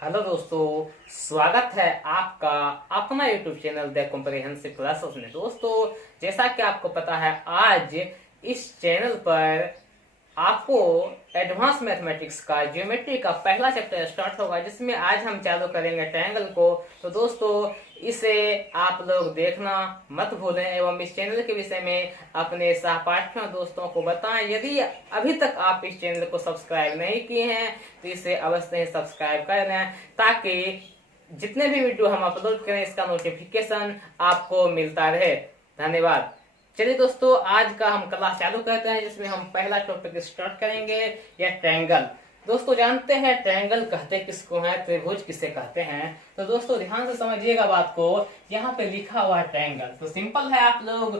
Hello दोस्तों, स्वागत है आपका अपना YouTube channel the comprehensive classes में। दोस्तों, जैसा कि आपको पता है, आज इस चैनल पर आपको एडवांस मैथमेटिक्स का ज्योमेट्री का पहला चैप्टर स्टार्ट होगा, जिसमें आज हम चालू करेंगे ट्रायंगल को। तो दोस्तों, इसे आप लोग देखना मत भूलें एवं इस चैनल के विषय में अपने सहपाठियों दोस्तों को बताएं। यदि अभी तक आप इस चैनल को सब्सक्राइब नहीं किए हैं तो इसे अवश्य ही सब्सक्राइब कर लें, ताकि जितने भी वीडियो हम अपलोड करें इसका नोटिफिकेशन आपको मिलता रहे। धन्यवाद। चलिए दोस्तों, आज का हम क्लास चालू करते हैं, जिसमें हम पहला टॉपिक स्टार्ट करेंगे, यह ट्रायंगल। दोस्तों, जानते हैं ट्रायंगल कहते किसको हैं, त्रिभुज किसे कहते हैं। तो दोस्तों, ध्यान से समझिएगा बात को। यहाँ पे लिखा हुआ है ट्रायंगल, तो सिंपल है, आप लोग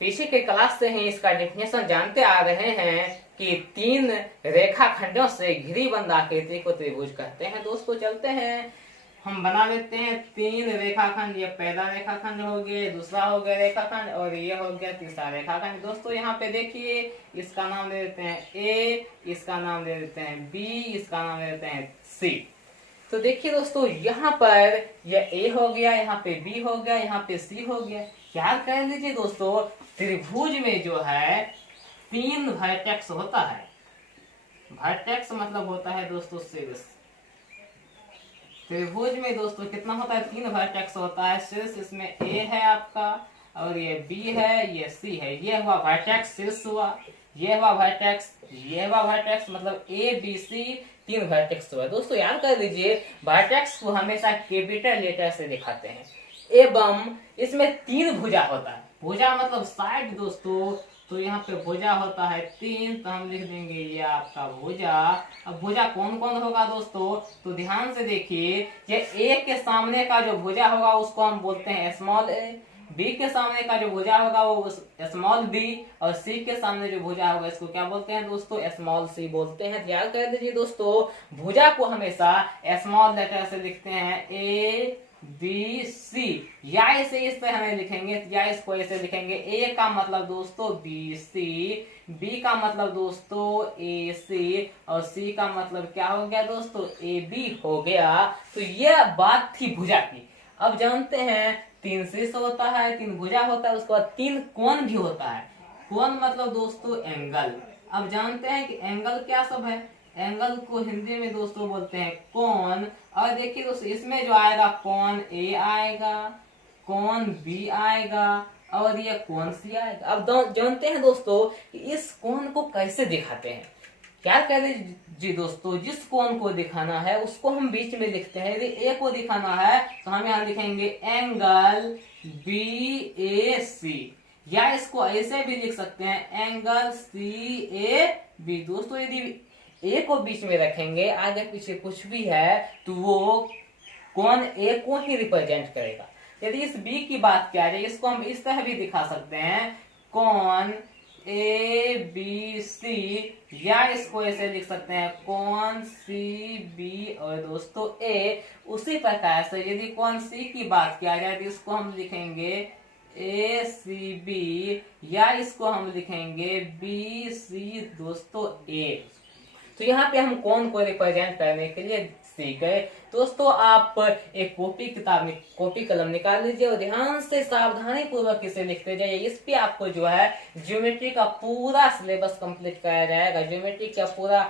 पीछे के क्लास से ही इसका डेफिनेशन जानते आ रहे हैं कि तीन रेखाखंडों से घिरी बंद आकृति को त्रिभुज कहते हैं। दोस्तों, चलते हैं, हम बना लेते हैं तीन रेखाखंड। ये पहला रेखाखंड हो गया, दूसरा हो गया रेखाखंड, और ये हो गया तीसरा रेखाखंड। दोस्तों, यहाँ पे देखिए, इसका नाम दे देते हैं ए, इसका नाम दे देते हैं बी, इसका नाम दे देते हैं सी। तो देखिए दोस्तों, यहाँ पर यह ए हो गया, यहाँ पे बी हो गया, यहाँ पे सी हो गया। याद कर लीजिए दोस्तों, त्रिभुज में जो है तीन वर्टेक्स होता है। वर्टेक्स मतलब होता है दोस्तों शीर्ष। त्रिभुज में दोस्तों कितना होता है, तीन वर्टेक्स होता है शीर्ष। इसमें ए है आपका, और ये बी है, ये सी है। ये हुआ वर्टेक्स शीर्ष हुआ, ये हुआ वर्टेक्स, ये हुआ वर्टेक्स, मतलब ए बी सी तीन वर्टेक्स हुआ। दोस्तों, याद कर लीजिए, वर्टेक्स को हमेशा कैपिटल लेटर से दिखाते हैं, एवं इसमें तीन भुजा होता है। भुजा मतलब साइड दोस्तों। तो यहाँ पे भुजा होता है तीन, तो हम लिख देंगे ये आपका भुजा। अब भुजा कौन कौन होगा दोस्तों, तो ध्यान से देखिए, ये ए के सामने का जो भुजा होगा उसको हम बोलते हैं स्मॉल ए, बी के सामने का जो भुजा होगा वो स्मॉल बी, और सी के सामने जो भुजा होगा इसको क्या बोलते हैं दोस्तों, स्मॉल सी बोलते हैं। याद कर लीजिए दोस्तों, भुजा को हमेशा स्मॉल लेटर से लिखते हैं, ए बी सी, या इसे इस तरह हमें लिखेंगे, या इसको ऐसे लिखेंगे, ए का मतलब दोस्तों बी सी, बी का मतलब दोस्तों ए सी, और सी का मतलब क्या हो गया दोस्तों, ए बी हो गया। तो यह बात थी भुजा की। अब जानते हैं तीन शीर्ष होता है, तीन भुजा होता है, उसके बाद तीन कोण भी होता है। कोण मतलब दोस्तों एंगल। अब जानते हैं कि एंगल क्या सब है। एंगल को हिंदी में दोस्तों बोलते हैं कोण। और देखिए दोस्तों, इसमें जो आएगा कोण ए आएगा, कोण बी आएगा, और ये कोण सी आएगा। अब जानते हैं दोस्तों कि इस कोण को कैसे दिखाते हैं। क्या कह लीजिए दोस्तों, जिस कोण को दिखाना है उसको हम बीच में लिखते हैं। यदि ए को दिखाना है तो हम यहाँ लिखेंगे एंगल बी ए सी, या इसको ऐसे भी लिख सकते हैं एंगल सी ए बी। दोस्तों, यदि ए को बीच में रखेंगे, आगे पीछे कुछ भी है तो वो कोण ए को ही रिप्रेजेंट करेगा। यदि इस बी की बात किया जाए, इसको हम इस तरह भी दिखा सकते हैं, कोण ए बी सी, या इसको ऐसे लिख सकते हैं कोण सी बी और दोस्तों ए। उसी प्रकार से यदि कोण सी की बात किया जाए तो इसको हम लिखेंगे ए सी बी, या इसको हम लिखेंगे बी सी दोस्तों ए। तो यहाँ पे हम कोण को रिप्रेजेंट करने के लिए सीख गए। दोस्तों, आप एक कॉपी कलम निकाल लीजिए और ध्यान से सावधानी पूर्वक इसे लिखते जाइए। इस पे आपको जो है ज्योमेट्री का पूरा सिलेबस कंप्लीट कराया जाएगा। ज्योमेट्री का पूरा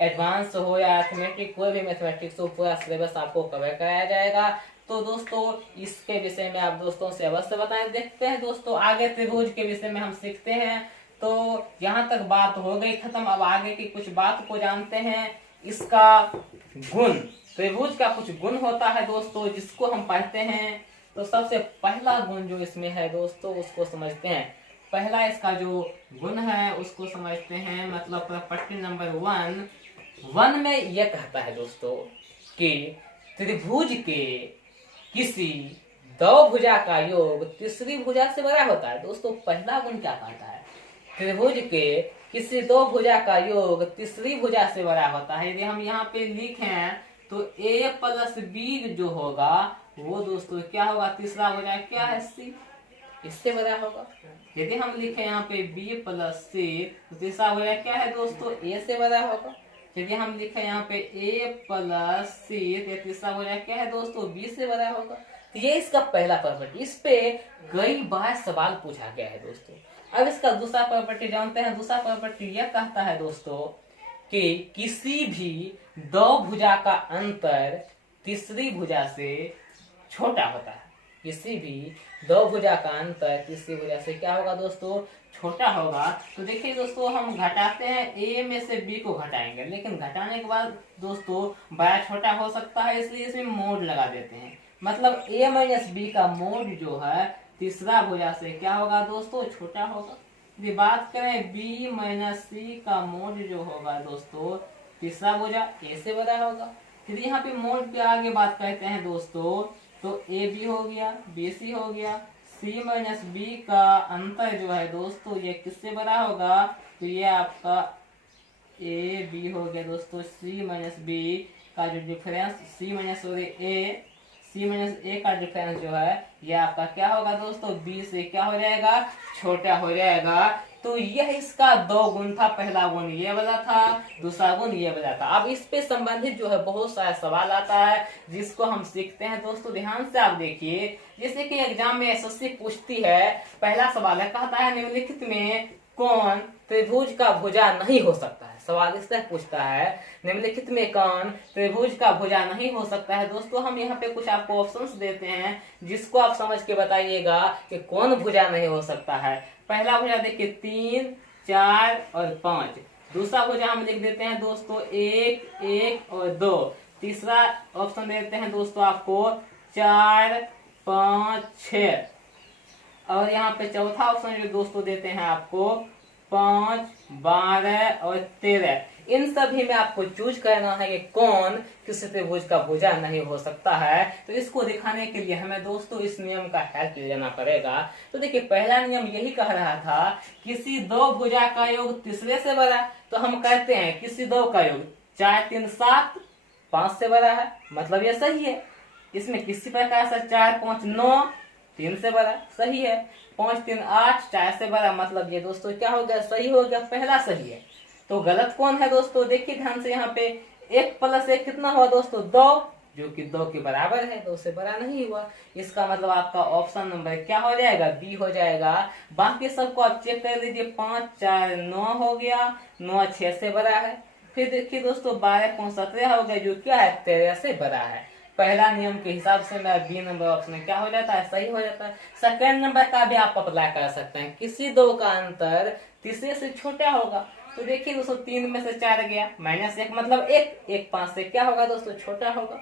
एडवांस हो या अर्थमेटिक, कोई भी मैथमेटिक्स हो, पूरा सिलेबस आपको कवर कराया जाएगा। तो दोस्तों, इसके विषय में आप दोस्तों से अवश्य बताएं। देखते हैं दोस्तों, आगे त्रिभुज के विषय में हम सीखते हैं। तो यहाँ तक बात हो गई खत्म। अब आगे की कुछ बात को जानते हैं। इसका गुण, त्रिभुज का कुछ गुण होता है दोस्तों, जिसको हम पढ़ते हैं। तो सबसे पहला गुण जो इसमें है दोस्तों, उसको समझते हैं। पहला इसका जो गुण है उसको समझते हैं, मतलब प्रॉपर्टी नंबर 1 में यह कहता है दोस्तों कि त्रिभुज के किसी दो भुजा का योग तीसरी भुजा से बड़ा होता है। दोस्तों, पहला गुण क्या कहता है, त्रिभुज के किसी दो भुजा का योग तीसरी भुजा से बड़ा होता है। यदि हम यहाँ पे लिखें तो ए प्लस बी जो होगा वो दोस्तों क्या होगा, तीसरा भुजा क्या है सी, इससे बड़ा होगा। यदि हम लिखें यहाँ पे बी प्लस सी तो तीसरा भुजा क्या है दोस्तों, ए से बड़ा होगा। चलिए हम लिखे यहाँ पे a प्लस सी, तीसरा भुजा क्या है दोस्तों, b से बड़ा होगा। तो ये इसका पहला प्रॉपर्टी, इस पे कई बार सवाल पूछा गया है दोस्तों। अब इसका दूसरा प्रॉपर्टी जानते हैं। दूसरा प्रॉपर्टी यह कहता है दोस्तों कि किसी भी दो भुजा का अंतर तीसरी भुजा से छोटा होता है। किसी भी दो भुजा का अंतर तीसरी भुजा से क्या होगा दोस्तों, छोटा होगा। तो देखिए दोस्तों, हम घटाते हैं, a में से b को घटाएंगे, लेकिन घटाने के बाद दोस्तों बड़ा छोटा हो सकता है, इसलिए इसमें मोड लगा देते हैं। मतलब a माइनस बी का मोड जो है तीसरा भुजा से क्या होगा दोस्तों, छोटा होगा। यदि बात करें b माइनस सी का मोड जो होगा दोस्तों तीसरा भुजा a से बड़ा होगा। यदि यहाँ पे मोड के आगे बात करते हैं दोस्तों, तो ए बी हो गया, बी सी हो गया, सी माइनस बी का अंतर जो है दोस्तों ये किससे बड़ा होगा, तो ये आपका ए बी हो गया दोस्तों। सी माइनस बी का जो डिफरेंस, सी माइनस ए का डिफरेंस जो है ये आपका क्या होगा दोस्तों, बी से क्या हो जाएगा, छोटा हो जाएगा। तो यह इसका दो गुण था, पहला गुण ये वाला था, दूसरा गुण ये वाला था। अब इस पे संबंधित जो है बहुत सारा सवाल आता है जिसको हम सीखते हैं दोस्तों। ध्यान से आप देखिए, जैसे कि एग्जाम में एसएससी पूछती है, पहला सवाल है, कहता है निम्नलिखित में कौन त्रिभुज का भुजा नहीं हो सकता है। सवाल इस तरह पूछता है, निम्नलिखित में कौन त्रिभुज का भुजा नहीं हो सकता है। दोस्तों हम यहाँ पे कुछ आपको ऑप्शंस देते हैं जिसको आप समझ के बताइएगा कि कौन भुजा नहीं हो सकता है। पहला भुजा देखिए 3, 4 और 5। दूसरा भुजा हम लिख देते हैं दोस्तों 1, 1 और 2। तीसरा ऑप्शन देते हैं दोस्तों आपको 4, 5, 6। और यहाँ पे चौथा ऑप्शन जो दोस्तों देते हैं आपको 5, 12 और 13। इन सभी में आपको चूज करना है कि कौन किसी त्रिभुज का भुजा नहीं हो सकता है। तो इसको दिखाने के लिए हमें दोस्तों इस नियम का हेल्प लेना पड़ेगा। तो देखिए पहला नियम यही कह रहा था, किसी दो भुजा का योग तीसरे से बड़ा। तो हम कहते हैं किसी दो का योग 4, 3, 7 5 से बड़ा है, मतलब ये सही है। इसमें किसी प्रकार से 4, 5, 9 3 से बड़ा, सही है। 5, 3, 8 4 से बड़ा, मतलब ये दोस्तों क्या हो गया, सही हो गया, पहला सही है। तो गलत कौन है दोस्तों, देखिए ध्यान से, यहाँ पे 1 प्लस 1 कितना हुआ दोस्तों, 2, जो कि 2 के बराबर है, 2 से बड़ा नहीं हुआ। इसका मतलब आपका ऑप्शन नंबर क्या हो जाएगा, बी हो जाएगा। बाकी सबको आप चेक कर लीजिए, 5, 4, 9 हो गया, 9 6 से बड़ा है। फिर देखिए दोस्तों 12, 5, 17 हो गया, जो क्या है 13 से बड़ा है। पहला नियम के हिसाब से मेरा बी नंबर ऑप्शन क्या हो जाता है, सही हो जाता है। सेकंड नंबर का भी आप अप्लाई कर सकते हैं, किसी दो का अंतर तीसरे से छोटा होगा। तो देखिए दोस्तों 3 में से 4 गया, -1 मतलब 1, 5 से क्या होगा दोस्तों, छोटा होगा।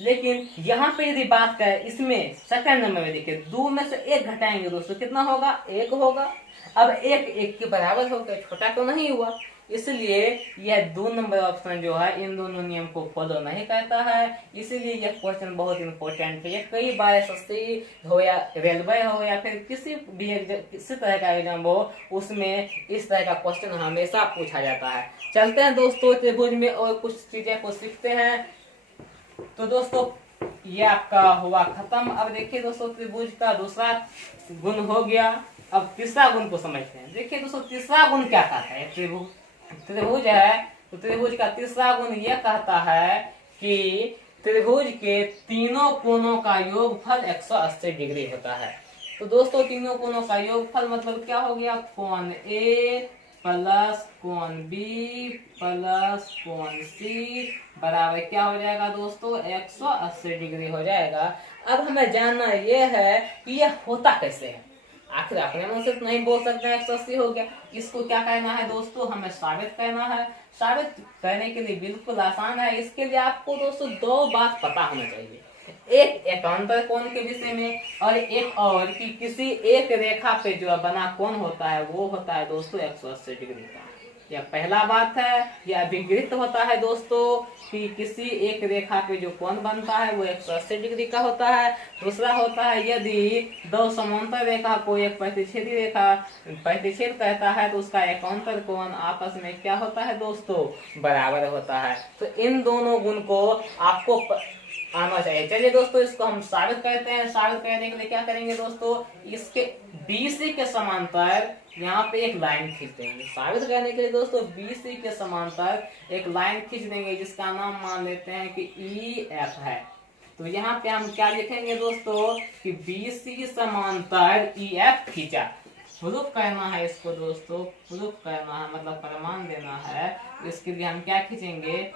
लेकिन यहाँ पे यदि बात करें, इसमें सेकंड नंबर में देखिए 2 में से 1 घटाएंगे दोस्तों, कितना होगा, 1 होगा। अब 1 के बराबर हो गया, छोटा तो नहीं हुआ, इसलिए यह 2 नंबर ऑप्शन जो है इन दोनों नियम को फॉलो नहीं करता है। इसीलिए यह क्वेश्चन बहुत इंपॉर्टेंट है। कई बार एसएससी हो या रेलवे हो या फिर किसी तरह का एग्जाम हो, उसमें इस तरह का क्वेश्चन हमेशा पूछा जाता है। चलते हैं दोस्तों त्रिभुज में और कुछ चीजें को सीखते हैं। तो दोस्तों ये आपका हुआ खत्म। अब देखिए दोस्तों त्रिभुज का दूसरा गुण हो गया, अब तीसरा गुण को समझते हैं। देखिए दोस्तों तीसरा गुण क्या कहता है, त्रिभुज है, तो त्रिभुज का तीसरा गुण यह कहता है कि त्रिभुज के तीनों कोणों का योगफल 180 डिग्री होता है। तो दोस्तों तीनों कोणों का योगफल मतलब क्या हो गया, कोण ए प्लस कोण बी प्लस कोण सी बराबर क्या हो जाएगा दोस्तों, 180 डिग्री हो जाएगा। अब हमें जानना यह है कि यह होता कैसे है। आखिर अपने मन से तो नहीं बोल सकते 180 हो गया, इसको क्या करना है दोस्तों, हमें साबित करना है। साबित करने के लिए बिल्कुल आसान है। इसके लिए आपको दोस्तों 2 बात पता होना चाहिए, एक एकांतर कोण के विषय में और एक और कि किसी एक रेखा पे जो बना कोण होता है वो होता है दोस्तों 180 डिग्री का। यह पहला बात है। यह अभिगृहित होता है दोस्तों कि किसी एक रेखा पे जो कोण बनता है वो 180 डिग्री का होता है। दूसरा होता है यदि दो समांतर रेखा को एक प्रतिच्छेदी रेखा प्रतिच्छेद करता है तो उसका एकांतर कोण आपस में क्या होता है दोस्तों, बराबर होता है। तो इन दोनों गुण को आपको आना चाहिए। चलिए दोस्तों इसको हम साबित करते हैं। साबित करने के लिए क्या करेंगे दोस्तों, इसके BC के समांतर यहाँ पे एक लाइन खींच देंगे। साबित करने के लिए दोस्तों BC के समांतर एक लाइन खींच देंगे जिसका नाम मान लेते हैं कि EF है। तो यहाँ पे हम क्या लिखेंगे दोस्तों कि BC समांतर EF खींचा। प्रूफ करना है इसको दोस्तों, प्रूफ करना है मतलब प्रमाण देना है। इसके लिए हम क्या खींचेंगे,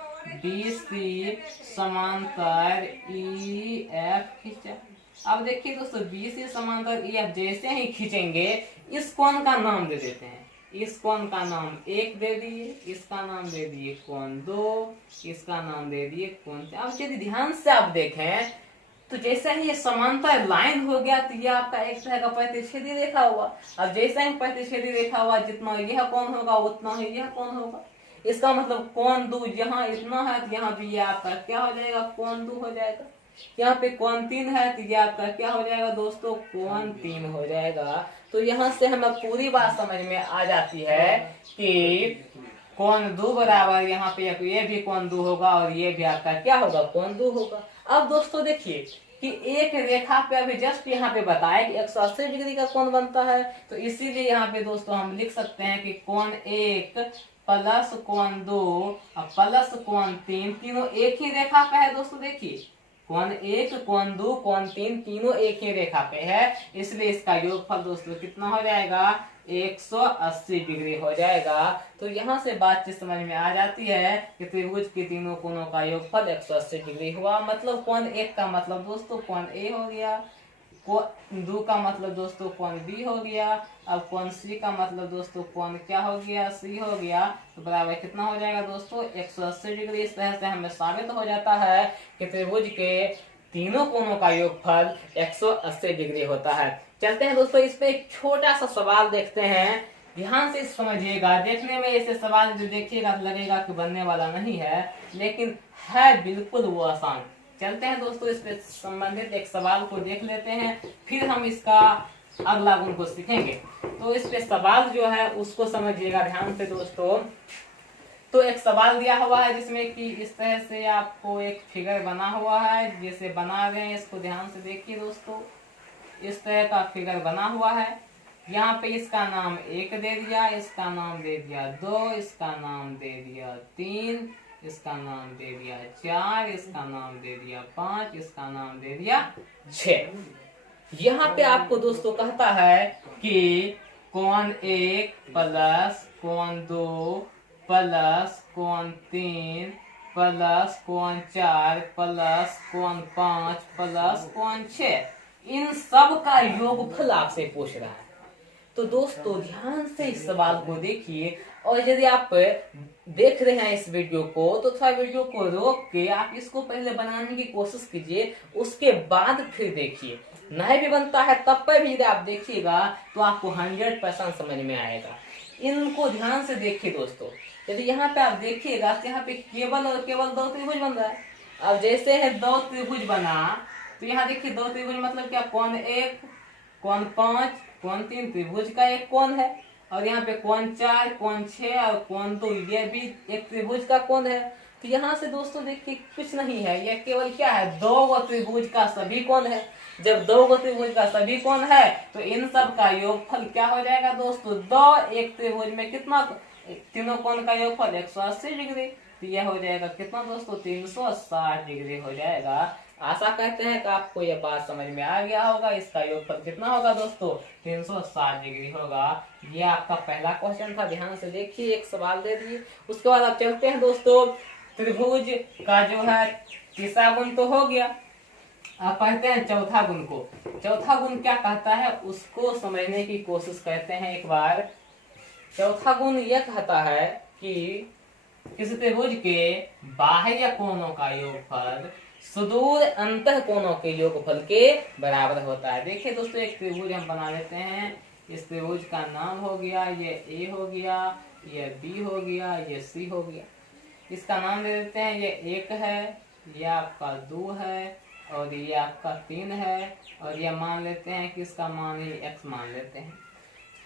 BC समांतर EF खींचा। अब देखिए दोस्तों BC समांतर EF जैसे ही खींचेंगे इस कोण का नाम दे देते हैं। इस कोण का नाम 1 दे दिए, इसका नाम दे दिए कोण 2, इसका नाम दे दिए कोण 3। अब यदि ध्यान से आप देखें तो जैसे ही ये समांतर लाइन हो गया तो ये आपका एक तरह का प्रतिच्छेदी रेखा हुआ। अब जैसे ही प्रतिच्छेदी रेखा हुआ जितना यह कोण होगा उतना ही यह कोण होगा। इसका मतलब कोण 2 यहाँ इतना है तो यहाँ भी ये आपका क्या हो जाएगा, कोण 2 हो जाएगा। यहाँ पे कोण 3 है तो ये आपका क्या हो जाएगा दोस्तों, कोण 3 हो जाएगा। तो यहाँ से हमें पूरी बात समझ में आ जाती है कि कोण 2 बराबर यहाँ पे ये भी कोण 2 होगा और ये भी आपका क्या होगा, कोण 2 होगा। अब दोस्तों देखिए कि एक रेखा पे अभी जस्ट यहाँ पे बताया कि 180 डिग्री का कोण बनता है, तो इसीलिए यहाँ पे दोस्तों हम लिख सकते हैं कि कोण 1 प्लस कोण 2 और प्लस कोण 3 तीनों एक ही रेखा पे है। दोस्तों देखिए कोण 1 कोण 2 कोण 3 तीनों एक ही रेखा पे है, इसलिए इसका योगफल दोस्तों कितना हो जाएगा, 180 डिग्री हो जाएगा। तो यहाँ से बातचीत समझ में आ जाती है कि त्रिभुज के तीनों कोणों का योगफल 180 डिग्री हुआ। मतलब कोण 1 का मतलब दोस्तों कोण A हो गया, कोण 2 का मतलब दोस्तों कोण B हो गया, अब कोण C का मतलब दोस्तों कोण क्या हो गया, C हो गया। तो बराबर कितना हो जाएगा दोस्तों, 180 डिग्री। इस तरह से हमें साबित हो जाता है कि त्रिभुज के तीनों कोणों का योगफल 180 डिग्री होता है। चलते हैं दोस्तों इस पे एक छोटा सा सवाल देखते हैं, ध्यान से समझिएगा। देखने में ऐसे सवाल जो देखिएगा तो लगेगा कि बनने वाला नहीं है, लेकिन है बिल्कुल वो आसान। चलते हैं दोस्तों इस पे संबंधित एक सवाल को देख लेते हैं, फिर हम इसका अगला गुण को सीखेंगे। तो इस पे सवाल जो है उसको समझिएगा ध्यान से दोस्तों। तो एक सवाल दिया हुआ है जिसमें कि इस तरह से आपको एक फिगर बना हुआ है, जैसे बना रहे हैं इसको ध्यान से देखिए दोस्तों। इस तरह का फिगर बना हुआ है, यहाँ पे इसका नाम 1 दे दिया, इसका नाम दे दिया 2, इसका नाम दे दिया 3, इसका नाम दे दिया 4, इसका नाम दे दिया 5, इसका नाम दे दिया 6। यहाँ पे आपको दोस्तों कहता है कि कोण 1 प्लस कोण 2 प्लस कोण 3 प्लस कोण 4 प्लस कोण 5 प्लस कोण 6, इन सब का योगफल आपसे पूछ रहा है। तो दोस्तों ध्यान से इस सवाल को देखिए, और यदि आप देख रहे हैं इस वीडियो को तो थोड़ा वीडियो को रोक के आप इसको पहले बनाने की कोशिश कीजिए, उसके बाद फिर देखिए। नहीं भी बनता है तब पर भी यदि आप देखिएगा तो आपको 100% समझ में आएगा। इनको ध्यान से देखिए दोस्तों। यदि यहाँ पे आप देखिएगा तो यहाँ पे केवल और केवल 2 त्रिभुज बन रहा है। अब जैसे है 2 त्रिभुज बना तो यहाँ देखिए 2 त्रिभुज मतलब क्या, कोण 1 कोण 5 कोण 3 त्रिभुज का एक कोण है, और यहाँ पे कोण 4 कोण 6 और कोण 2 ये भी एक त्रिभुज का कोण है। तो यहाँ से दोस्तों देखिए कुछ नहीं है, यह केवल क्या है, 2 त्रिभुज का सभी कोण है। जब 2 त्रिभुज का सभी कोण है तो इन सब का योगफल क्या हो जाएगा दोस्तों, 2 एक त्रिभुज में कितना, तीनों कोण का योगफल 180 डिग्री। तो यह हो जाएगा कितना दोस्तों, 360 डिग्री हो जाएगा। आशा करते हैं कि आपको यह बात समझ में आ गया होगा। इसका योगफल कितना होगा दोस्तों, 360 डिग्री होगा। ये आपका पहला क्वेश्चन था, ध्यान से देखिए। एक सवाल दे दिए, उसके बाद आप चलते हैं दोस्तों त्रिभुज का जो है तीसरा गुण तो हो गया। आप पढ़ते हैं चौथा गुण को। चौथा गुण क्या कहता है उसको समझने की कोशिश करते हैं एक बार। चौथा गुण यह कहता है कि किसी त्रिभुज के बाह्य कोणों का योगफल सुदूर अंतः कोणों के योगफल के बराबर होता है। देखिए दोस्तों एक त्रिभुज हम बना लेते हैं। इस त्रिभुज का नाम हो गया, ये A हो गया, ये B हो गया, ये C हो गया। इसका नाम दे देते हैं, ये 1 है, ये आपका 2 है और ये आपका 3 है, और ये मान लेते हैं कि इसका मान ही x मान लेते हैं।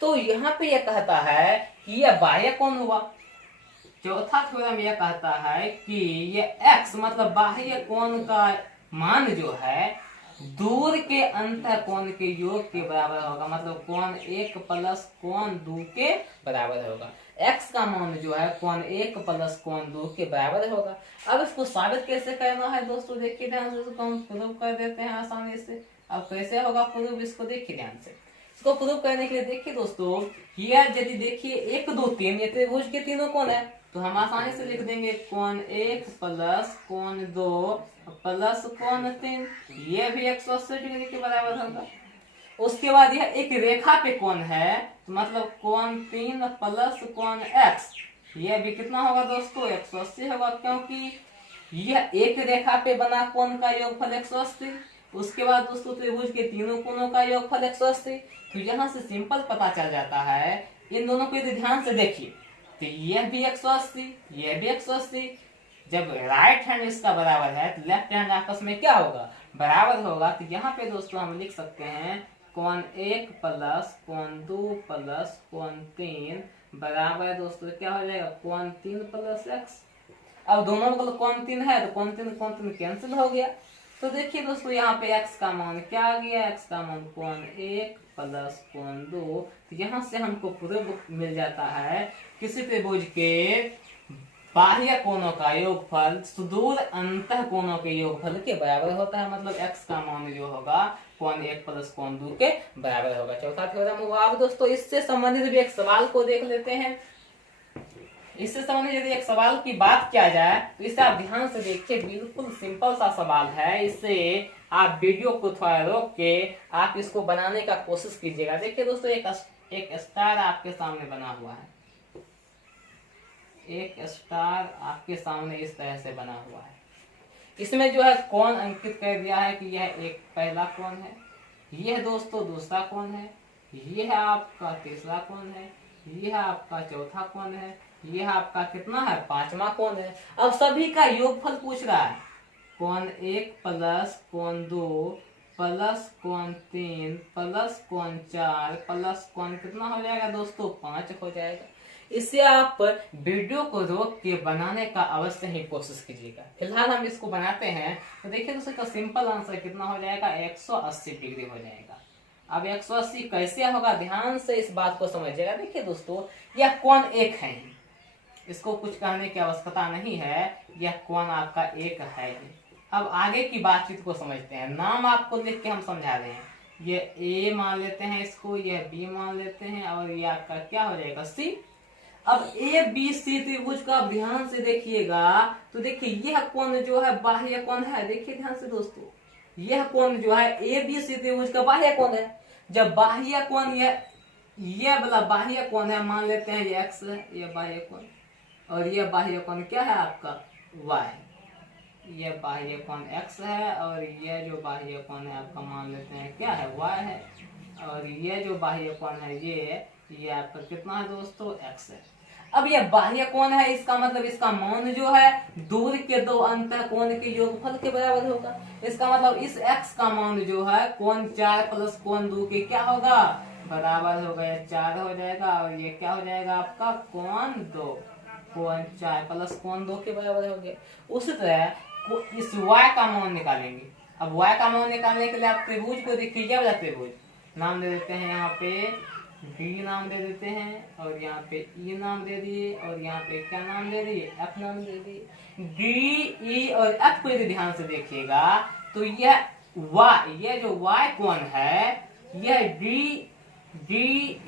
तो यहाँ पे यह कहता है कि यह बाह्य कोण हुआ। चौथा थ्योरम यह कहता है कि ये x मतलब बाह्य कोण का मान जो है दूर के अंतः कोण के योग के बराबर होगा, मतलब कोण 1 प्लस कोण 2 के बराबर होगा। x का मान जो है कोण 1 प्लस कोण 2 के बराबर होगा। अब इसको साबित कैसे करना है दोस्तों, देखिए ध्यान से, इसको हम प्रूव कर देते हैं आसानी से। अब कैसे होगा प्रूव, इसको देखिए ध्यान से। इसको प्रूव करने के लिए देखिए दोस्तों, यह यदि देखिए 1 2 3 ये त्रिभुज के तीनों कोण है, तो हम आसानी से लिख देंगे कोण 1 प्लस कोण 2 प्लस कोण 3, ये भी 180 डिग्री के बराबर होगा। उसके बाद यह एक रेखा पे कोण है, तो मतलब कोण 3 प्लस कोण x, यह भी कितना होगा दोस्तों 180 होगा, क्योंकि यह एक रेखा पे बना कोण का योगफल 180। उसके बाद दोस्तों त्रिभुज के तीनों कोणों का योगफल 180। तो यहाँ से सिंपल पता चल जाता है, इन दोनों को यदि ध्यान से देखिए तो यह भी 180, यह भी 180। जब राइट हैंड इसका बराबर है तो लेफ्ट हैंड आपस में क्या होगा, बराबर होगा। तो यहाँ पे दोस्तों हम लिख सकते हैं कोण 1 प्लस कोण 2 प्लस कोण 3 बराबर दोस्तों क्या हो जाएगा, कोण 3 प्लस x। अब दोनों मतलब कोण 3 है तो कोण 3 कैंसिल हो गया। तो देखिए दोस्तों यहाँ पे x का मान क्या आ गया, x का मान कोण 1 प्लस कोण 2। तो यहाँ से हमको प्रूफ मिल जाता है किसी त्रिभुज के बाह्य कोणों का योगफल सुदूर अंतः कोणों के योगफल के बराबर होता है, मतलब x का मान जो होगा कोण 1 प्लस कोण 2 के बराबर होगा। चौथा थ्योरम हुआ। अब दोस्तों इससे संबंधित भी एक सवाल को देख लेते हैं। इससे संबंधित यदि एक सवाल की बात किया जाए तो इसे आप ध्यान से देखिए, बिल्कुल सिंपल सा सवाल है। इसे आप वीडियो को थोड़ा रोक के आप इसको बनाने का कोशिश कीजिएगा। देखिए दोस्तों एक स्टार आपके सामने बना हुआ है, एक स्टार आपके सामने इस तरह से बना हुआ है। इसमें जो है कोण अंकित कर दिया है कि यह एक पहला कोण है, यह दोस्तों दूसरा कोण है, यह आपका तीसरा कोण है, यह आपका चौथा कोण है, यह आपका कितना है, पांचवा कोण है। अब सभी का योगफल पूछ रहा है, कोण 1 प्लस कोण 2 प्लस कोण 3 प्लस कोण 4 प्लस कोण कितना हो जाएगा दोस्तों, 5 हो जाएगा। इसे आप वीडियो को रोक के बनाने का अवश्य ही कोशिश कीजिएगा। फिलहाल हम इसको बनाते हैं। तो देखिए दोस्तों इसका सिंपल आंसर कितना हो जाएगा, 180 डिग्री हो जाएगा। अब 180 कैसे होगा, ध्यान से इस बात को समझिएगा। देखिए दोस्तों यह कोण 1 है, इसको कुछ कहने की आवश्यकता नहीं है, यह कोण आपका 1 है। अब आगे की बातचीत को समझते हैं। नाम आपको लिख के हम समझा रहे हैं। ये ए मान लेते हैं इसको, यह बी मान लेते हैं, और ये आपका क्या हो जाएगा, सी। अब ए बी सी त्रिभुज का ध्यान से देखिएगा तो देखिए यह कोण जो है बाह्य कोण है। देखिए ध्यान से दोस्तों, यह कोण जो है ए बी सी त्रिभुज का बाह्य कोण है। जब बाह्य कोण यह वाला बाह्य कोण है, मान लेते हैं ये x है, यह बाह्य कोण, और यह बाह्य कोण क्या है आपका y। यह बाह्य कोण x है और यह जो बाह्य कोण है आपका मान लेते हैं क्या है, y है। और यह जो बाह्य कोण है ये आपका कितना है दोस्तों, x है। अब यह बाह्य कोण है, इसका मतलब इसका मान जो है दूर के दो अंतः कोण के योगफल के बराबर होगा। इसका मतलब इस x का मान जो है कोण 4 प्लस कोण 2 के क्या होगा, बराबर होगा। यह 4 हो जाएगा और ये क्या हो जाएगा आपका कोण 2, कोण 4 प्लस कोण 2 के बराबर हो गया। उसी तरह इस y का मान निकालेंगे। अब y का मान निकालने के लिए आप त्रिभुज को देखिए, क्या बता त्रिभुज नाम दे देते हैं, यहाँ पे D नाम दे देते हैं, और यहाँ पे E नाम दे दिए, और यहाँ पे क्या नाम दे दिए, F नाम दे दिए। D E और F को यदि ध्यान से देखिएगा तो यह जो y कोण है यह D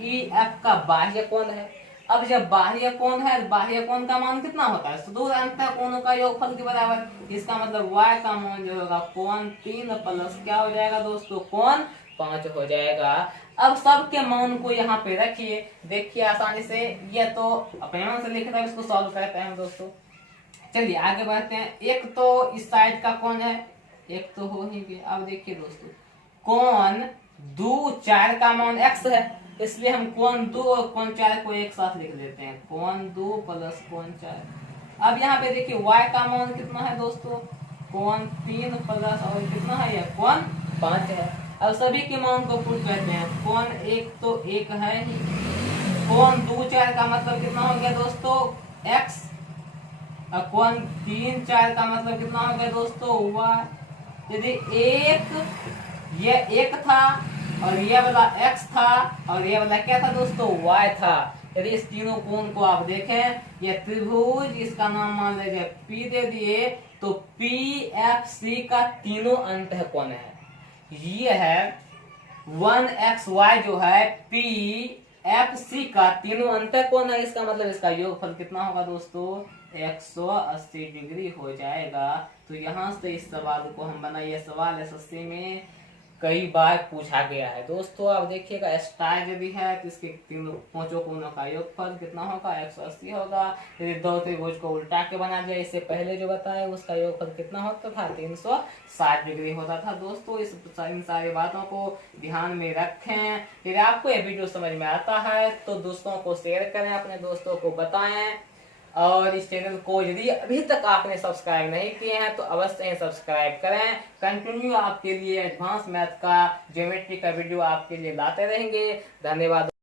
E F का बाह्य कोण है। अब जब बाह्य कोण है, बाह्य कोण का मान कितना होता है, सुदूर अंतः कोणों का योगफल के बराबर। इसका मतलब y का मान जो होगा कोण 3 प्लस क्या हो जाएगा दोस्तों, कोण 5 हो जाएगा। अब सबके मान को यहाँ पे रखिए, देखिए आसानी से। ये तो अपने मन से लिख रहा है, इसको सॉल्व करते हैं दोस्तों। चलिए आगे बढ़ते हैं। एक तो इस साइड का कोण है, एक तो हो ही गया। अब देखिए दोस्तों कोण 2 4 का मान x है, इसलिए हम कोण 2 और कोण 4 को एक साथ लिख देते हैं, कोण 2 प्लस कोण 4। अब यहाँ पे देखिए y का मान कितना है दोस्तों, कोण 3 प्लस और कितना है यह कोण 5 है। अब सभी के मान को पुट करते हैं। कोण 1 तो 1 है ही, कोण 2 4 का मतलब कितना हो गया दोस्तों x, और कोण 3 4 का मतलब कितना हो गया दोस्तों y। यदि ये एक था और ये वाला x था और ये वाला क्या था दोस्तों, y था। यदि इस तीनों कोण को आप देखें, ये त्रिभुज, इसका नाम मान लीजिए P दे दिए, तो PFC का तीनों अंतः कोण है, ये है 1xy जो है PFC का तीनों अंतः कोण है। इसका मतलब इसका योगफल कितना होगा दोस्तों, 180 डिग्री हो जाएगा। तो यहाँ से इस सवाल को हम बनाइए, सवाल एसएससी में कई बार पूछा गया है दोस्तों। आप देखिएगा स्टार यदि है तो इसके तीनों पांचों कोणों का योगफल कितना होगा, 180 होगा। यदि दो त्रिभुज को उल्टा के बना जाए, इससे पहले जो बताया उसका योगफल कितना होता था, 360 डिग्री होता था दोस्तों। इन सारी बातों को ध्यान में रखें। यदि आपको यह वीडियो समझ में आता है तो दोस्तों को शेयर करें, अपने दोस्तों को बताएं, और इस चैनल को यदि अभी तक आपने सब्सक्राइब नहीं किए हैं तो अवश्य सब्सक्राइब करें। कंटिन्यू आपके लिए एडवांस मैथ का, ज्योमेट्री का वीडियो आपके लिए लाते रहेंगे। धन्यवाद।